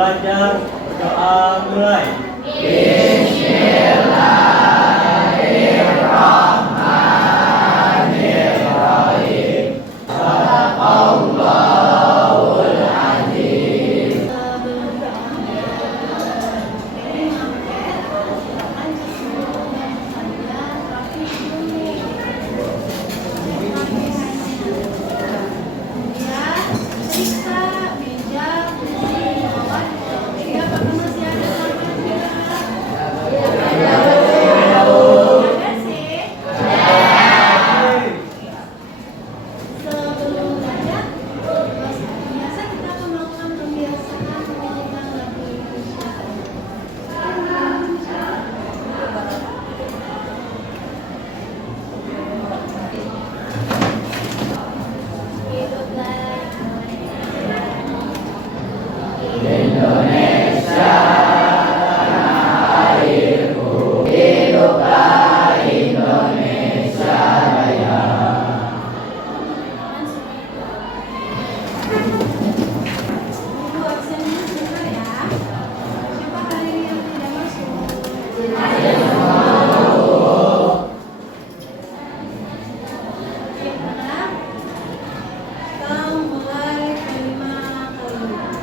belajar. Doa mulai.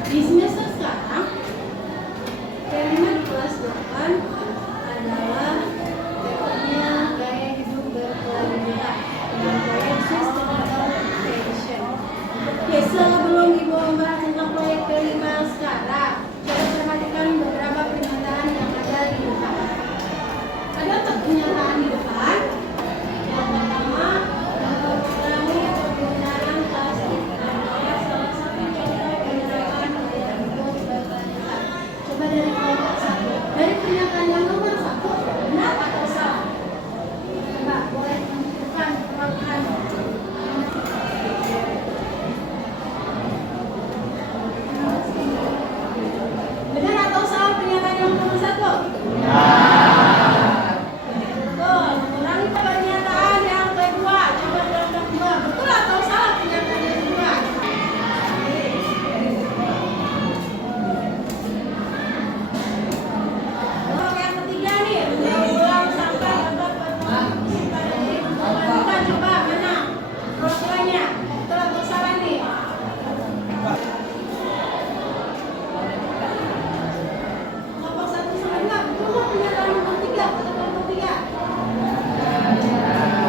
Di semester sekarang, kelima di kelas 8 adalah temanya gaya hidup berkelanjutan dan proyek sustainable fashion. Oke, sebelum Ibu membahas tentang proyek kelima sekarang, coba perhatikan beberapa pernyataan yang ada di depan. Ada 4 pernyataan di depan. Yang pertama, mengurangi penggunaan plastik adalah salah satu contoh penerapan gaya hidup berkelanjutan. Coba dari kelompok 1. Dari pernyataan yang nomor 1, benar atau salah? Coba boleh menunjukkan perlahan. Benar atau salah pernyataan yang nomor 1? Betul. Mengurangi pernyataan yang kedua. Coba kelompok 2. Betul atau salah pernyataan yang kedua? Yang ketiga nih, ulang sampai dapat berpartisipasi dari pembangunan. Coba mana programnya? Betul atau salah nih? Kelompok 1 sampai 2. Betul nggak pernyataan nomor 3 atau kelompok 3?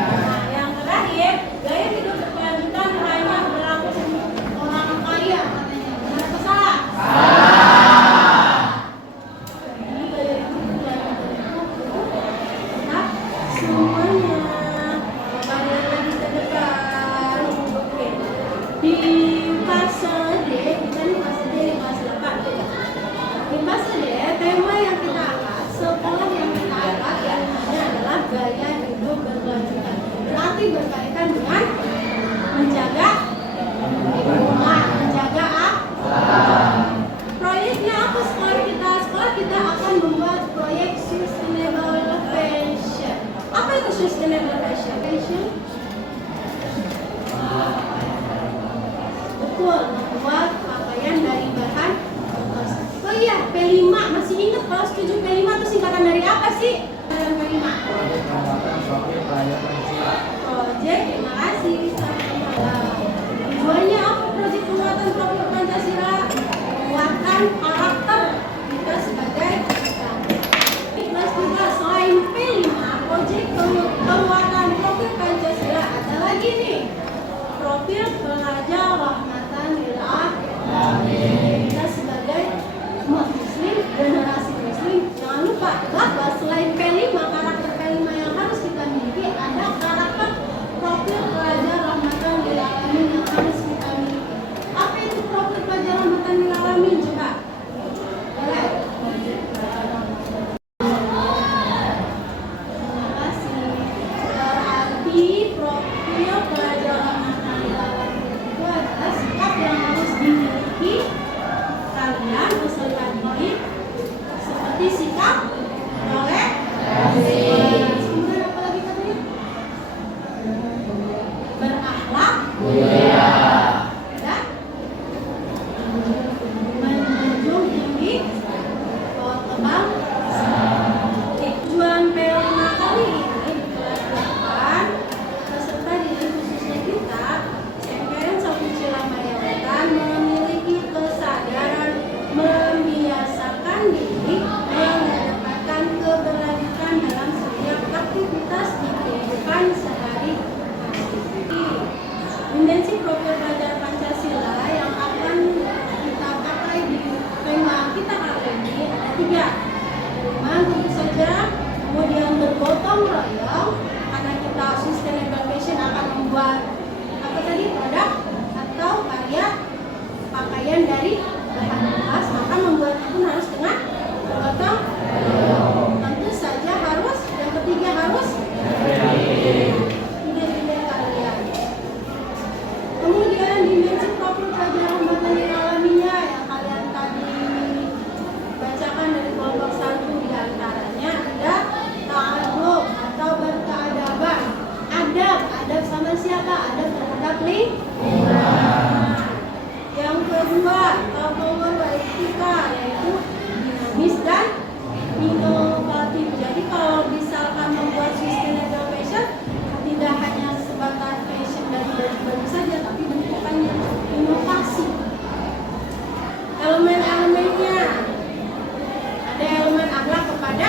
Nah, yang terakhir, gaya hidup berkelanjutan hanya berlaku untuk orang kaya katanya. Benar atau salah? Ini gaya hidup berkelanjutan itu semuanya. Kembali lagi ke depan. Oke. Di fase D, kita nih fase D di kelas 8. Di fase D, tema yang kita angkat, sekolah yang kita angkat yang namanya adalah gaya hidup berkelanjutan. Berarti berkaitan dengan menjaga lingkungan, menjaga proyeknya apa sekolah kita? Sekolah kita akan membuat proyek sustainable fashion. Apa itu sustainable fashion? Betul, membuat pakaian dari bahan bekas. Oh iya, P5, masih ingat kalau setuju P5 itu singkatan dari apa sih? Dalam P5 Project, terima kasih. Tujuannya apa proyek penguatan profil Pancasila? Menguatkan karakter kita sebagai bangsa. Di kelas 3, selain P5, proyek penguatan profil Pancasila ada lagi nih. Profil pelajar rahmatan lil alamin. Kita sebagai umat muslim, generasi muslim, jangan lupa bahwa selain P5 royong karena kita sustainable fashion akan membuat apa tadi produk atau karya pakaian dari bahan bekas, maka membuatnya pun harus dengan gotong royong. Tentu saja harus yang ketiga harus ide-ide kalian. Kemudian dimensi profil pelajaran materi alaminya yang kalian tadi bacakan dari kelompok 1 diantaranya ada ta'adub atau berkeadaban. Adab sama siapa? Adab terhadap lingkungan. Yang kedua, tabour wa etika, yaitu dinamis dan inovatif. Jadi kalau misalkan membuat sustainable fashion tidak hanya sebatas fashion dari baju-baju saja, tapi bentukannya inovasi. Elemen-elemennya ada elemen akhlak kepada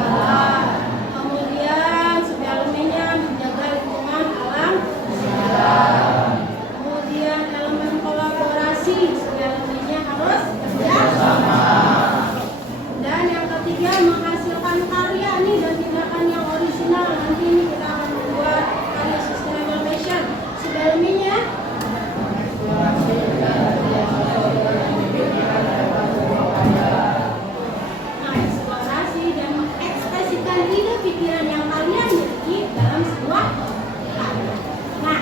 Allah. Kemudian sub-elemennya menjaga lingkungan alam sekitar. Kemudian elemen kolaborasi, sub-elemennya harus kerjasama. Dan yang ketiga menghasilkan karya nih dan tindakan yang original. Nanti ini kita akan membuat karya sustainable fashion. Sub-elemennya eksplorasi dan mengekspresikan ide pikiran yang kalian miliki dalam sebuah karya. Nah,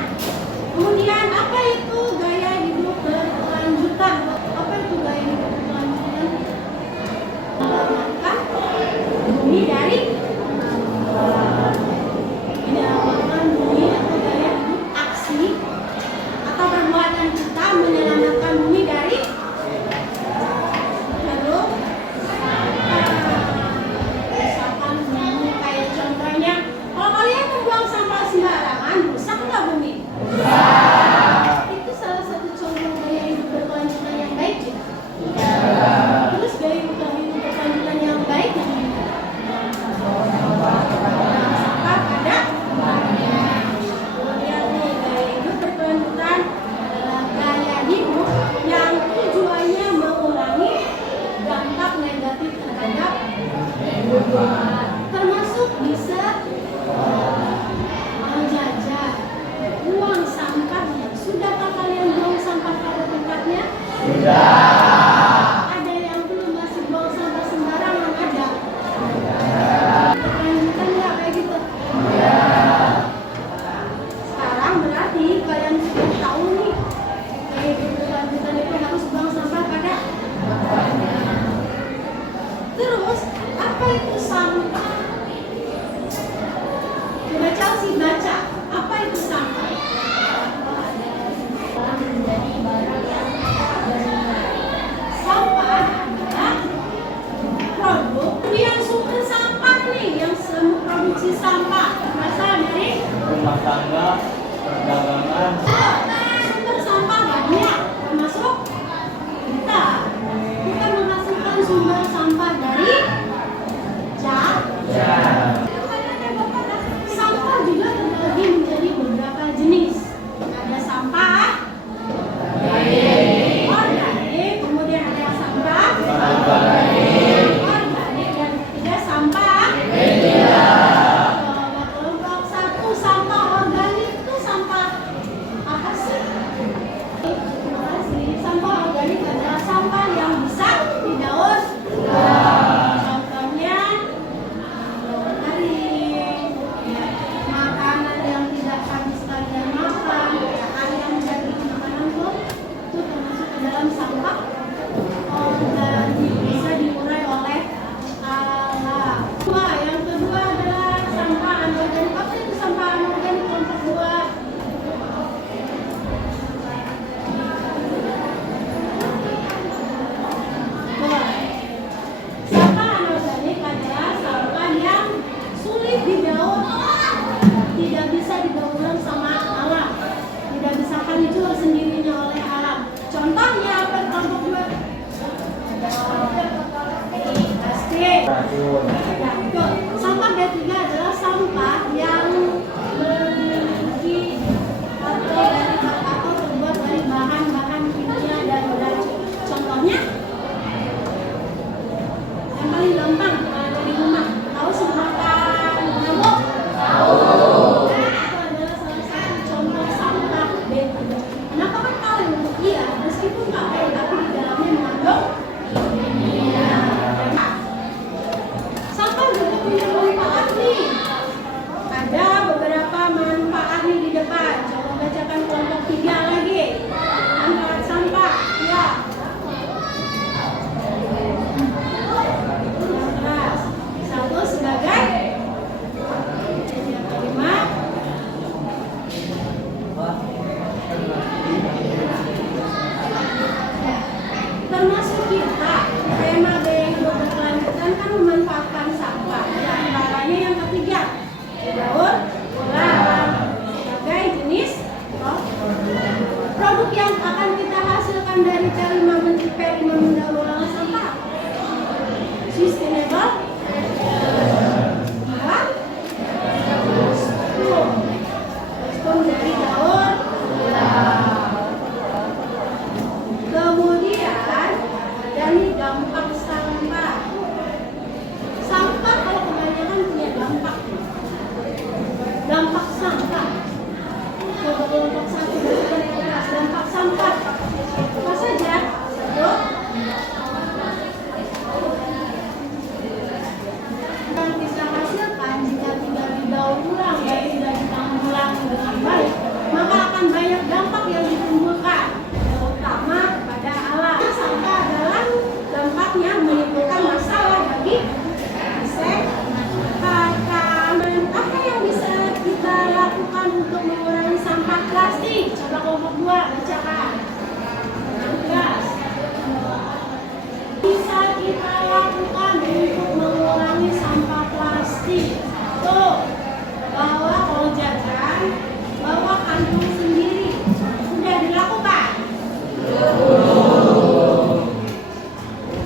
kemudian apa itu gaya hidup berkelanjutan? Apa itu gaya hidup berkelanjutan? Menyelamatkan bumi dari menyelamatkan bumi atau gaya hidup aksi atau perbuatan kita menyelamatkan bumi dari misalkan bumi kayak contohnya kalau kalian membuang sampah sembarangan rusak nggak bumi? Itu salah satu contoh gaya hidup berkelanjutan yang baik ya? Terus gaya hidup berkelanjutan yang baik yang mana? Sampah pada tempatnya. Kemudian nih gaya hidup berkelanjutan adalah gaya hidup yang tujuannya mengurangi dampak negatif terhadap lingkungan, termasuk bisa menjajah buang sampah. Sudahkah kalian buang sampah pada tempatnya? Sudah. Ada yang belum masih buang sampah sembarangan? Ada. Berkelanjutan nggak kayak gitu? Sekarang berarti kalian sudah tahu nih gaya hidup berkelanjutan itu harus buang sampah pada tempatnya. Terus apa itu sampah? Coba Chelsea baca, apa itu sampah? Menjadi barang yang sampah adalah produk yang sumber sampah nih, yang produksi sampah berasal dari rumah tangga, perdagangan. Sumber sampah banyak, termasuk kita. Kita menghasilkan sumber sampah dari sampah juga terbagi menjadi beberapa jenis. Ada sampah organik, kemudian ada sampah organik, dan ketiga sampah kelompok 1. Sampah organik itu sampah apa sih? Terima kasih. Sampah organik adalah sampah yang bisa didaur ulang. Contohnya kering, makanan yang tidak habis kalian makan, hal yang menjadi makanan itu termasuk ke dalam sampah organik, bisa diurai oleh alam. Yang kedua adalah sampah anorganik. Apa itu sampah anorganik kelompok 2? Sampah anorganik adalah sampah yang sulit didaur, tidak bisa didaur ulang sama alam, tidak bisa hancur sendirinya oleh alam. Contohnya apa kelompok 2? Plastik. Ya, betul. Sampah ketiga adalah sampah yang memiliki atau terbuat dari bahan-bahan kimia dan beracun. Contohnya yang paling gampang kalau di rumah, tahu sih makan nyamuk? nih. Ada beberapa manfaat nih di depan. Coba bacakan kelompok 3 lagi. Manfaat sampah. Ya. Keras. Satu sebagai yang kelima. Termasuk kita, tema gaya hidup berkelanjutan kan memanfaatkan sampah. Di antaranya yang ketiga, daur ulang sebagai jenis produk yang akan kita hasilkan dari P5 mendaur ulang sampah. Sustainable, respon dari daur ulang. Kemudian ada nih dampak sampah. Sampah kalau kebanyakan punya dampak. Dampak sampah. Coba kelompok 1 dampak sampah. Apa saja? Satu. Yang bisa hasilkan jika tidak didaur ulang dan tidak ditanggulangi dengan baik, maka akan banyak dampak yang ditimbulkan, terutama pada alam. Sampah adalah dampaknya menimbulkan masalah bagi kesehatan. Apa yang bisa kita lakukan untuk mengurangi sampah plastik? Coba kelompok 2 bacakan. Tugas. Bisa kita lakukan untuk mengurangi sampah plastik. Tuh, bawa kalau jajan, bawa kantong sendiri. Sudah dilakukan?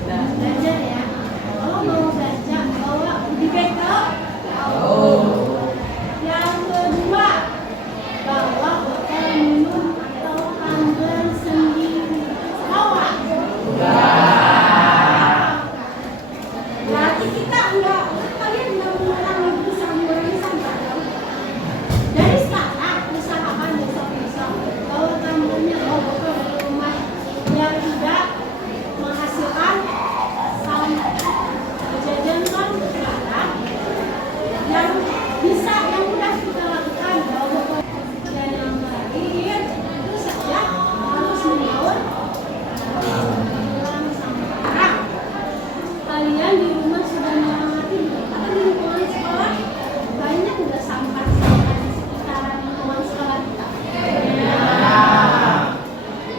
Belajar ya. Kalau mau belajar, bawa di bag. Yang kedua, bawa botol minum atau tumbler sendiri. Bawa. Berarti kita kalian nggak mengurangi, bisa mengurangi sampah. Dari sekarang, usahakan besok-besok bawa tumblernya, bawa botol dari rumah yang tidak menghasilkan sampah. Jajan kan sekarang yang bisa, yang mudah kita lakukan, bawa botol dan yang lain itu saja harus mendaur ulang sampah. Kalian di rumah sudah mengamati apa di lingkungan sekolah banyak udah sampah-sampah di sekitaran lingkungan sekolah kita.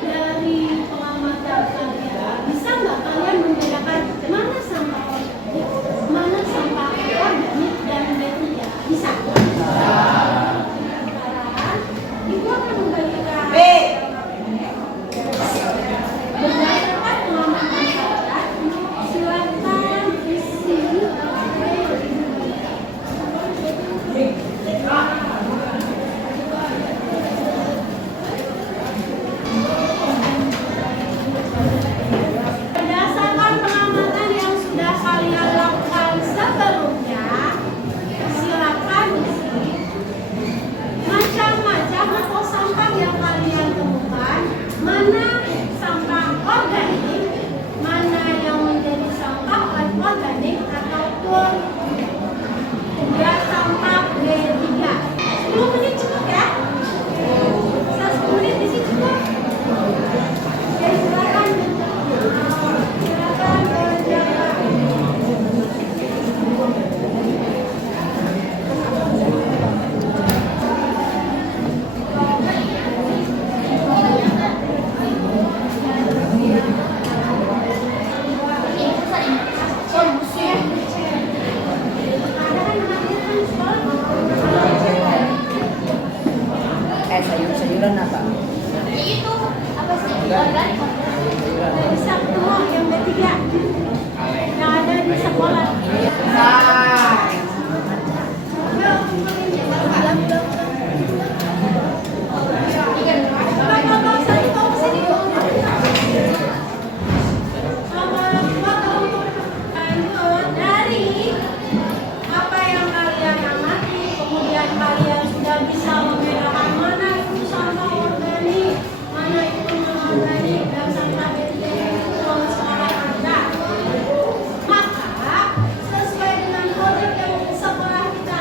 Dari pengamatan kalian, bisa nggak kalian membedakan mana sampah organik, mana sampah organik dan tidak? Bisa. Sekarang ibu akan membagikan berdasarkan pengamatan kalian. Silakan isi berdasarkan pengamatan yang sudah kalian lakukan sebelumnya. Silakan isi macam-macam atau sampah yang kalian temukan. Mana sampah organik, mana yang menjadi sampah organik ataupun juga sampah B3. 10 menit cukup ya? 10 menit isi cukup? Oke, silakan. Silakan kerjakan. Sayur-sayuran apa? Itu apa sih? Organik. Bisa ketemu yang B3 yang ada di sekolah. Bapak-bapak, saya mau kesini. Dari apa yang kalian amati, kemudian kalian sudah bisa membedakan mana itu sampah organik, mana itu non-organik, dan sampah B3 itu kalau sekolah Anda. Maka sesuai dengan kode yang sekolah kita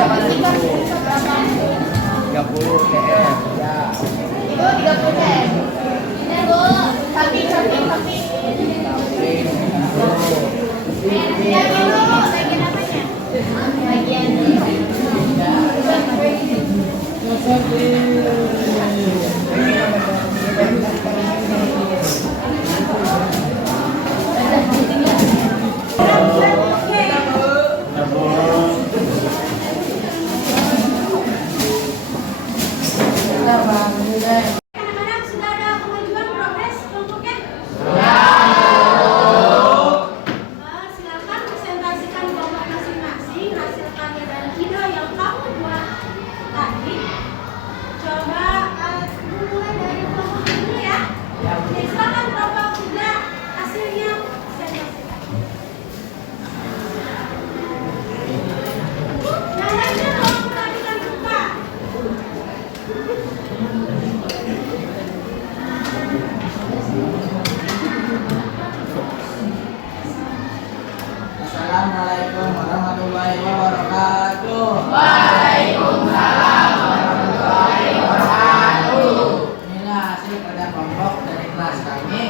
bisa mana fisika dulu? berapa? 30 TM. Ya. Itu 30 cm. Ini Bu, samping. Samping 10. Bagian dulu, bagian apanya? Bagian Anak-anak sudah ada kemajuan progres kelompoknya? Silakan presentasikan kelompok masing-masing hasil karya dan ide yang kamu buat tadi. Coba mulai dari kelompok dulu ya. Oke, silakan kelompok muda hasilnya presentasikan. Yang lainnya tolong perhatikan juga. Assalamualaikum warahmatullahi wabarakatuh. Inilah hasil kerja kelompok dari kelas kami,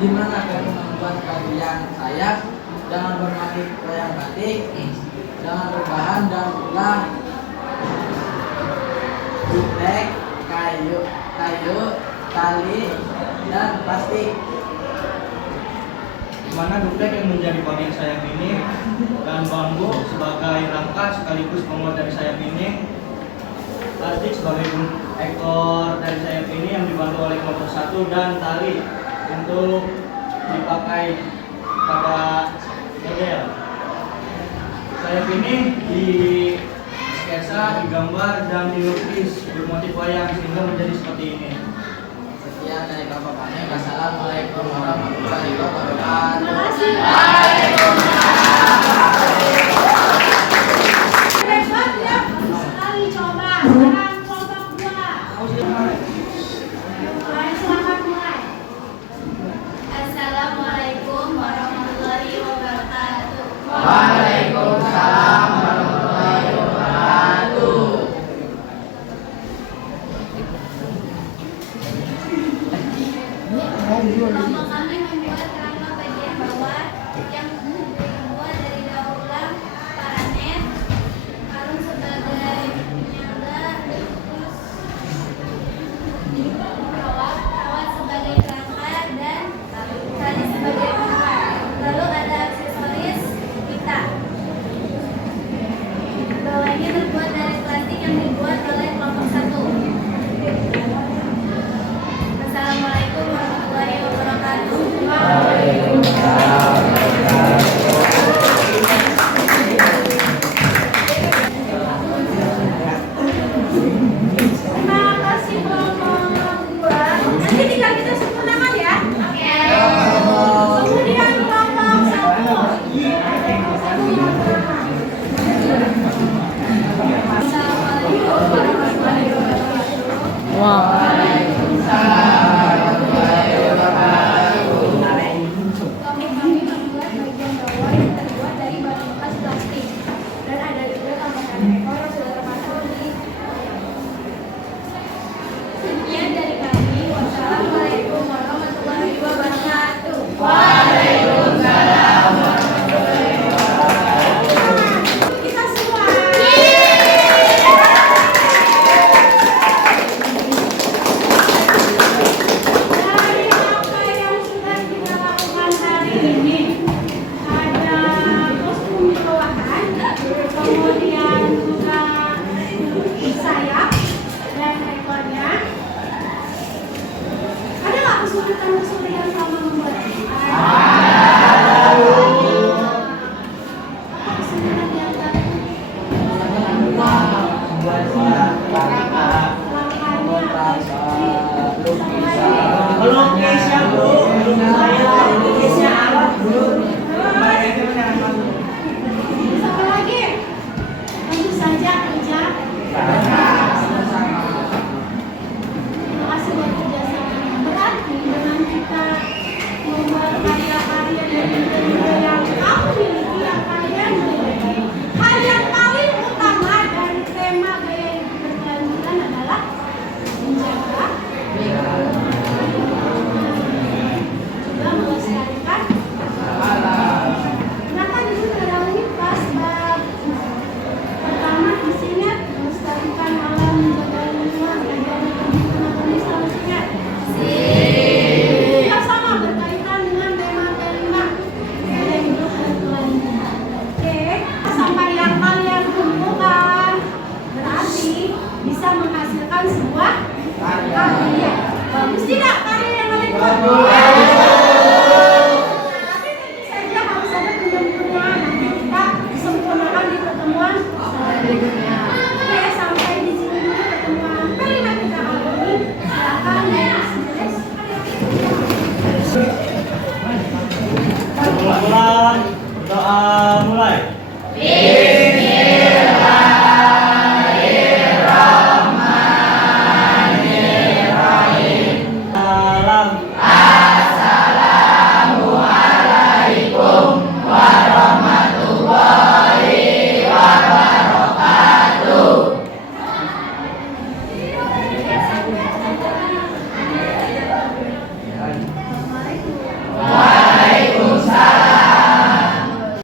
di mana kami membuat kajian saya, jangan bermotif wayang batik, jangan berbahan dan ulang, jutek, kayu, tali, dan plastik. Mana duplek yang menjadi bagian sayap ini dan bambu sebagai rangka sekaligus penguat dari sayap ini, plastik sebagai ekor dari sayap ini yang dibantu oleh kelompok 1, dan tali untuk dipakai pada model. Sayap ini di sketsa, digambar, dan dilukis bermotif wayang sehingga menjadi seperti ini. Sekian dari kelompok kami. Wassalamualaikum warahmatullahi wabarakatuh. Terima kasih.